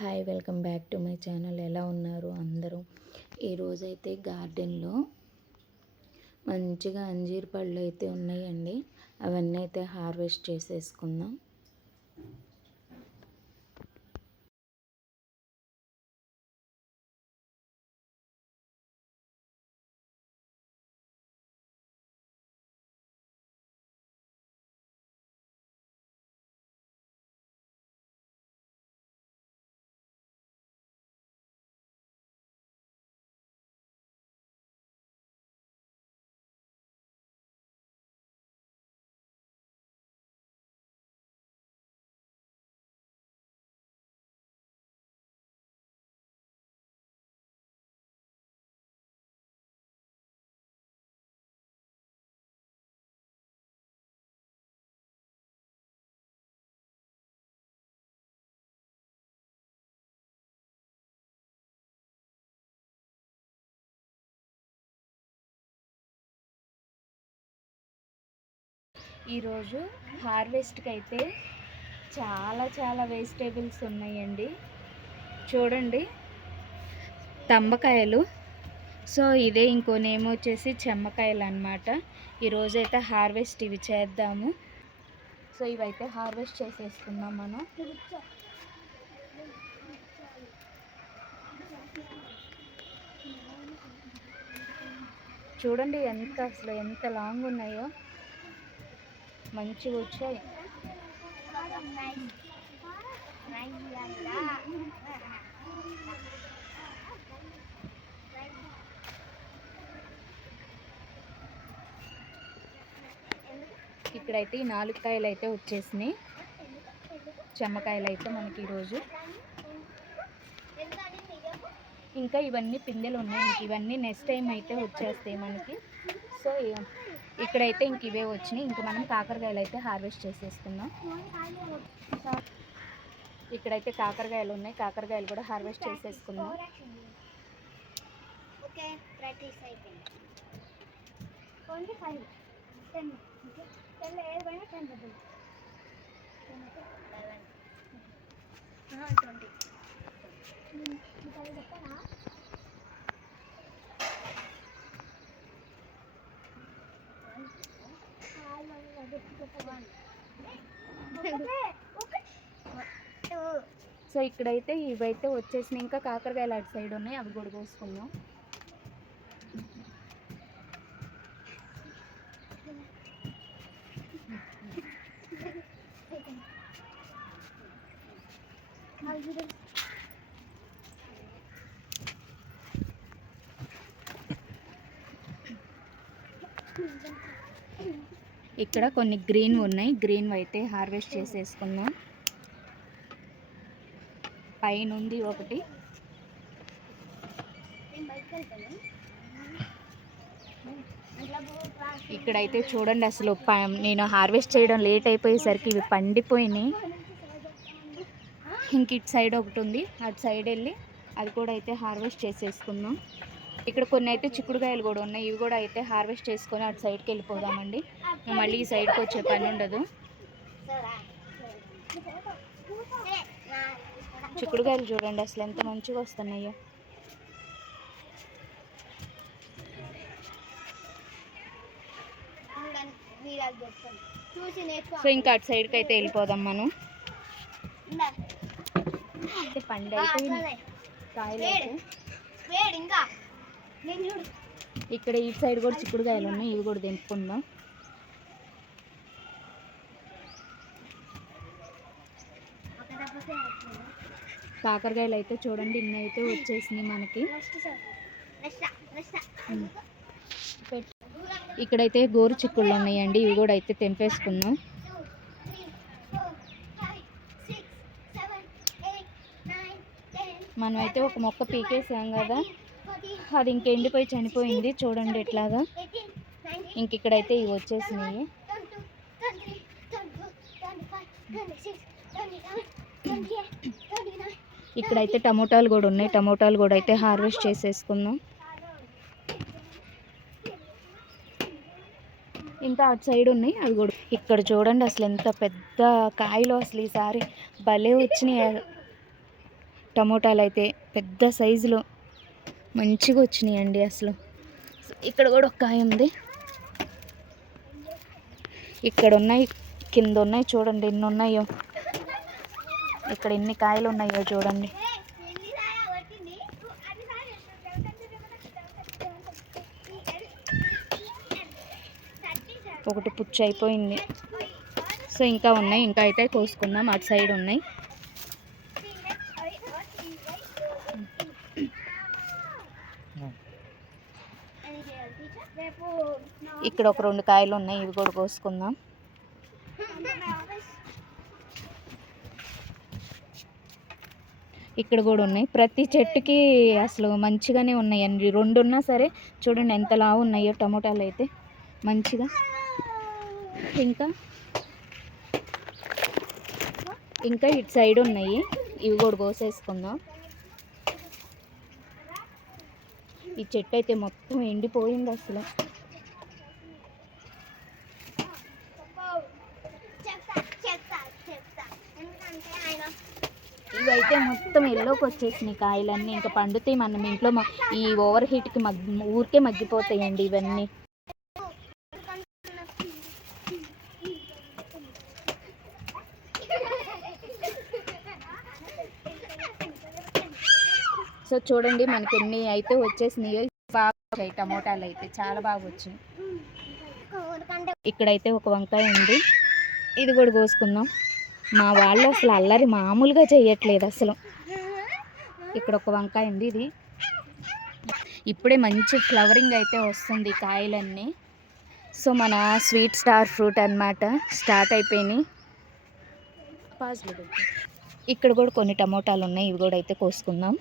Hi, welcome back to my channel. ఎలా ఉన్నారు అందరూ? ఈరోజైతే గార్డెన్లో మంచిగా అంజీర్ పళ్ళు అయితే ఉన్నాయండి. అవన్నీ అయితే హార్వెస్ట్ చేసేసుకుందాం. ఈరోజు హార్వెస్ట్కి అయితే చాలా వెజిటేబుల్స్ ఉన్నాయండి. చూడండి, తంబకాయలు. సో ఇదే ఇంకో నేమ్ వచ్చేసి చెమ్మకాయలు అన్నమాట. ఈరోజైతే హార్వెస్ట్ ఇవి చేద్దాము. సో ఇవైతే హార్వెస్ట్ చేసేసుకుందాం మనం. చూడండి ఎంత లాంగ్ ఉన్నాయో, మంచిగా వచ్చాయి. ఇక్కడైతే ఈ 4 కాయలు అయితే వచ్చేసినాయి, చెమ్మకాయలు అయితే మనకి ఈరోజు. ఇంకా ఇవన్నీ పిందెలు ఉన్నాయి. ఇవన్నీ నెక్స్ట్ టైం అయితే వచ్చేస్తాయి మనకి. సో ఇక్కడైతే ఇంక ఇవే వచ్చినాయి. ఇంక మనం కాకరకాయలు అయితే హార్వెస్ట్ చేసేసుకుందాం. ఇక్కడైతే కాకరకాయలు ఉన్నాయి, కాకరకాయలు కూడా హార్వెస్ట్ చేసేసుకుందాం. సో ఇక్కడైతే ఇవైతే వచ్చేసినాయి. ఇంకా కాకరకాయలు అటు సైడ్ ఉన్నాయి, అవి కూడా కోసుకుందాం. ఇక్కడ కొన్ని గ్రీన్ ఉన్నాయి, గ్రీన్ అయితే హార్వెస్ట్ చేసేసుకుందాం. పైనుంది ఒకటి. ఇక్కడైతే చూడండి, అసలు నేను హార్వెస్ట్ చేయడం లేట్ అయిపోయేసరికి ఇవి పండిపోయినాయి. ఇంక ఇటు సైడ్ ఒకటి ఉంది, అటు సైడ్ వెళ్ళి అది కూడా అయితే హార్వెస్ట్ చేసేసుకుందాం. ఇక్కడ కొన్ని అయితే చిక్కుడుకాయలు కూడా ఉన్నాయి, ఇవి కూడా అయితే హార్వెస్ట్ చేసుకొని అటు సైడ్కి వెళ్ళిపోదామండి. మళ్ళీ ఈ సైడ్కి వచ్చే పని ఉండదు. చిక్కుడుకాయలు చూడండి అసలు ఎంత మంచిగా వస్తున్నాయో. సో ఇంకా అటు సైడ్కి అయితే వెళ్ళిపోదాం మనం. పండు అయితే కాయలు అయితే ఇక్కడ ఇటు సైడ్ కూడా చిక్కుడుకాయలు ఉన్నాయి, ఇవి కూడా తెంపుకుందాం. కాకరకాయలు అయితే చూడండి ఇన్ని అయితే వచ్చేసినాయి మనకి. ఇక్కడైతే గోరు చిక్కుళ్ళు ఉన్నాయండి, ఇవి కూడా అయితే తెంపేసుకుందాం. మనమైతే ఒక మొక్క పీకేసాం కదా, అది ఇంక ఎండిపోయి చనిపోయింది. చూడండి ఎట్లాగా. ఇంక ఇక్కడైతే ఇవి వచ్చేసినాయి. ఇక్కడైతే టమోటాలు కూడా ఉన్నాయి, టమోటాలు కూడా అయితే హార్వెస్ట్ చేసేసుకుందాం. ఇంకా అటు సైడ్ ఉన్నాయి, అవి కూడా. ఇక్కడ చూడండి అసలు ఎంత పెద్ద కాయలు. అసలు ఈసారి భలే వచ్చినాయి. టమోటాలు అయితే పెద్ద సైజులో మంచిగా వచ్చినాయండి అసలు. ఇక్కడ కూడా ఒక కాయ ఉంది, ఇక్కడ ఉన్నాయి, కింద ఉన్నాయి. చూడండి ఎన్ని ఉన్నాయో, ఇక్కడ ఎన్ని కాయలు ఉన్నాయో చూడండి. ఒకటి పుచ్చు అయిపోయింది. సో ఇంకా ఉన్నాయి, ఇంకా అయితే కోసుకుందాం. అటు సైడ్ ఉన్నాయి. ఇక్కడ ఒక 2 కాయలు ఉన్నాయి, ఇవి కూడా కోసుకుందాం. ఇక్కడ కూడా ఉన్నాయి. ప్రతి చెట్టుకి అసలు మంచిగానే ఉన్నాయండి. 2 ఉన్నా సరే చూడండి ఎంత లావు ఉన్నాయో టమోటాలు అయితే మంచిగా. ఇంకా ఇటు సైడ్ ఉన్నాయి, ఇవి కూడా కోసేసుకుందాం. ఈ చెట్టు అయితే మొత్తం ఎండిపోయింది అసలు. ఇవైతే మొత్తం ఎల్లోకి వచ్చేసినాయి కాయలన్నీ. ఇంకా పండుతాయి మనం ఇంట్లో. ఈ ఓవర్ హీట్కి ఊరికే మగ్గిపోతాయండి ఇవన్నీ. సో చూడండి మనకి ఎన్ని అయితే వచ్చేసినాయో. బాగా వచ్చాయి టమోటాలు అయితే, చాలా బాగా వచ్చాయి. ఇక్కడైతే ఒక వంకాయ ఉంది, ఇది కూడా కోసుకుందాం. మా వాళ్ళు అసలు అల్లరి మామూలుగా చేయట్లేదు అసలు. ఇక్కడ ఒక వంకాయ ఉంది, ఇది ఇప్పుడే మంచి ఫ్లవరింగ్ అయితే వస్తుంది కాయలన్నీ. సో మన స్వీట్ స్టార్ ఫ్రూట్ అన్నమాట స్టార్ట్ అయిపోయినాయి. ఇక్కడ కూడా కొన్ని టమోటాలు ఉన్నాయి, ఇవి కూడా అయితే కోసుకుందాం.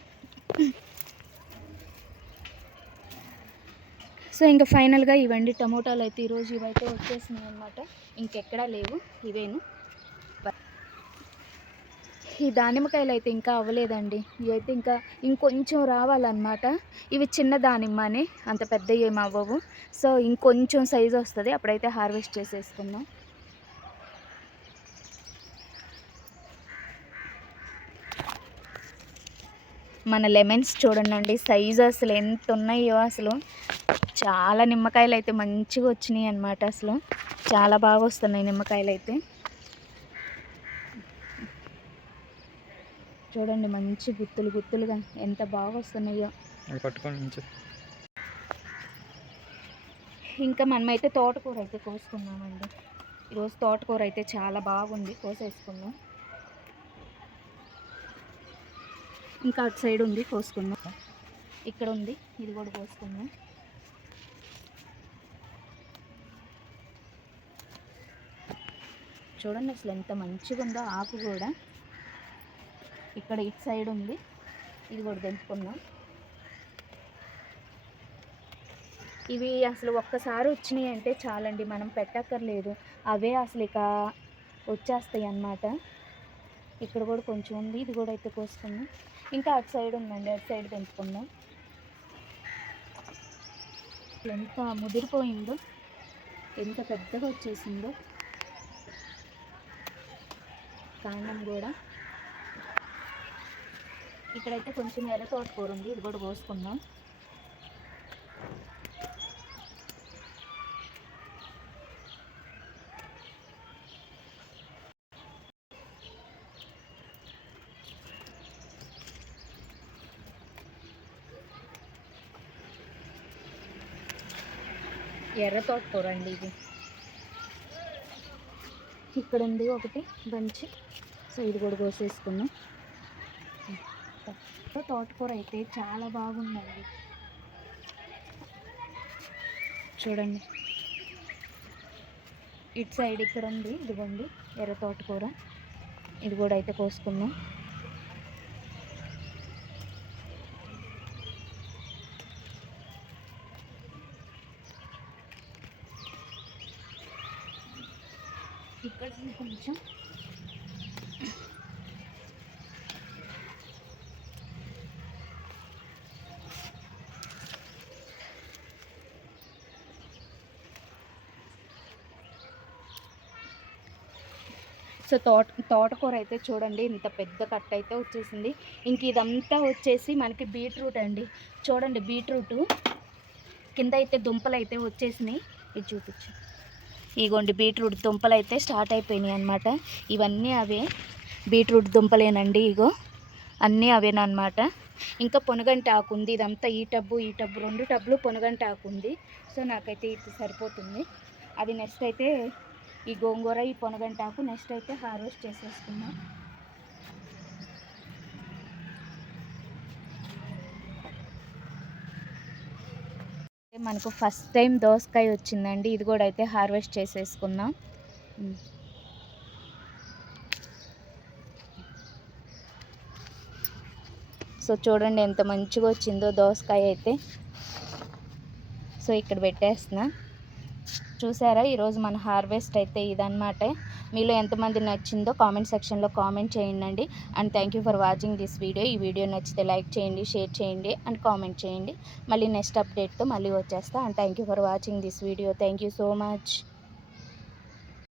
సో ఇంకా ఫైనల్గా ఇవండి టమోటాలు అయితే ఈరోజు ఇవైతే వచ్చేసినాయి అన్నమాట. ఇంకెక్కడా లేవు, ఇవేను. ఈ దానిమ్మకాయలు అయితే ఇంకా అవ్వలేదండి, ఇవైతే ఇంకా ఇంకొంచెం రావాలన్నమాట. ఇవి చిన్న దానిమ్మనే, అంత పెద్ద ఏమి అవ్వవు. సో ఇంకొంచెం సైజు వస్తుంది, అప్పుడైతే హార్వెస్ట్ చేసేసుకుందాం. మన లెమన్స్ చూడండి సైజు అసలు ఎంత ఉన్నాయో అసలు. చాలా నిమ్మకాయలు అయితే మంచిగా వచ్చినాయి అన్నమాట. అసలు చాలా బాగా వస్తున్నాయి నిమ్మకాయలు అయితే. చూడండి మంచి గుత్తులు గుత్తులుగా ఎంత బాగా వస్తున్నాయో. ఇంకా మనమైతే తోటకూర అయితే కోసుకున్నామండి ఈరోజు. తోటకూర అయితే చాలా బాగుంది, కోసేసుకున్నాం. ఇంకా అటు సైడ్ ఉంది, కోసుకుందాం. ఇక్కడ ఉంది, ఇది కూడా కోసుకుందాం. చూడండి అసలు ఎంత మంచిగా ఉందో ఆకు కూడా. ఇక్కడ ఇటు సైడ్ ఉంది, ఇది కూడా తెంపుకుందాం. ఇవి అసలు ఒక్కసారి వచ్చినాయి అంటే చాలండి, మనం పెట్టక్కర్లేదు, అవే అసలు ఇక వచ్చేస్తాయి అన్నమాట. ఇక్కడ కూడా కొంచెం ఉంది, ఇది కూడా అయితే కోసుకుందాం. ఇంకా అటు సైడ్ ఉందండి, అటు సైడ్ తెంపుకుందాం. ఎంత ముదిరిపోయిందో, ఎంత పెద్దగా వచ్చేసిందో కాండం కూడా. ఇక్కడైతే కొంచెం ఎర్ర తోటకూర ఉంది, ఇది కూడా కోసుకుందాం. ఎర్ర తోటకూర అండి ఇది. ఇక్కడ ఉంది ఒకటి బంచి, సో ఇది కూడా కోసేసుకున్నాం. తోటకూర అయితే చాలా బాగుందండి చూడండి. ఇటు సైడ్ ఇక్కడ ఉంది, ఇదిగోండి ఎర్ర తోటకూర, ఇది కూడా అయితే కోసుకున్నాం. ఇక్కడ కొంచెం సో తోటకూర అయితే చూడండి ఇంత పెద్ద కట్ట అయితే వచ్చేసింది. ఇంక ఇదంతా వచ్చేసి మనకి బీట్రూట్ అండి. చూడండి బీట్రూట్ కింద అయితే దుంపలు అయితే వచ్చేసినాయి. ఇది చూపించు. ఇగోండి బీట్రూట్ దుంపలు అయితే స్టార్ట్ అయిపోయినాయి అనమాట. ఇవన్నీ అవే బీట్రూట్ దుంపలేనండి. ఇగో అన్నీ అవేనమాట. ఇంకా పొనగంటి ఆకు ఉంది. ఇదంతా ఈ టబ్బు 2 టబ్బులు పొనగంటి ఆకు ఉంది. సో నాకైతే ఇది సరిపోతుంది. అది నెక్స్ట్ అయితే ఈ గోంగూర ఈ పొనగంటి ఆకు నెక్స్ట్ అయితే హార్వెస్ట్ చేసేసుకున్నాం. మనకు ఫస్ట్ టైం దోసకాయ వచ్చిందండి. ఇది కూడా అయితే హార్వెస్ట్ చేసేసుకుందాం. సో చూడండి ఎంత మంచిగా వచ్చిందో దోసకాయ అయితే. సో ఇక్కడ పెట్టేస్తున్నా. చూసారా ఈరోజు మన హార్వెస్ట్ అయితే ఇదన్నమాట. మీలో ఎంతమంది నచ్చిందో కామెంట్ సెక్షన్లో కామెంట్ చేయండి. And thank you for watching this video. ఈ వీడియో నచ్చితే లైక్ చేయండి, షేర్ చేయండి అండ్ కామెంట్ చేయండి. మళ్ళీ నెక్స్ట్ అప్డేట్తో మళ్ళీ వచ్చేస్తా. And thank you for watching this video. Thank you so much.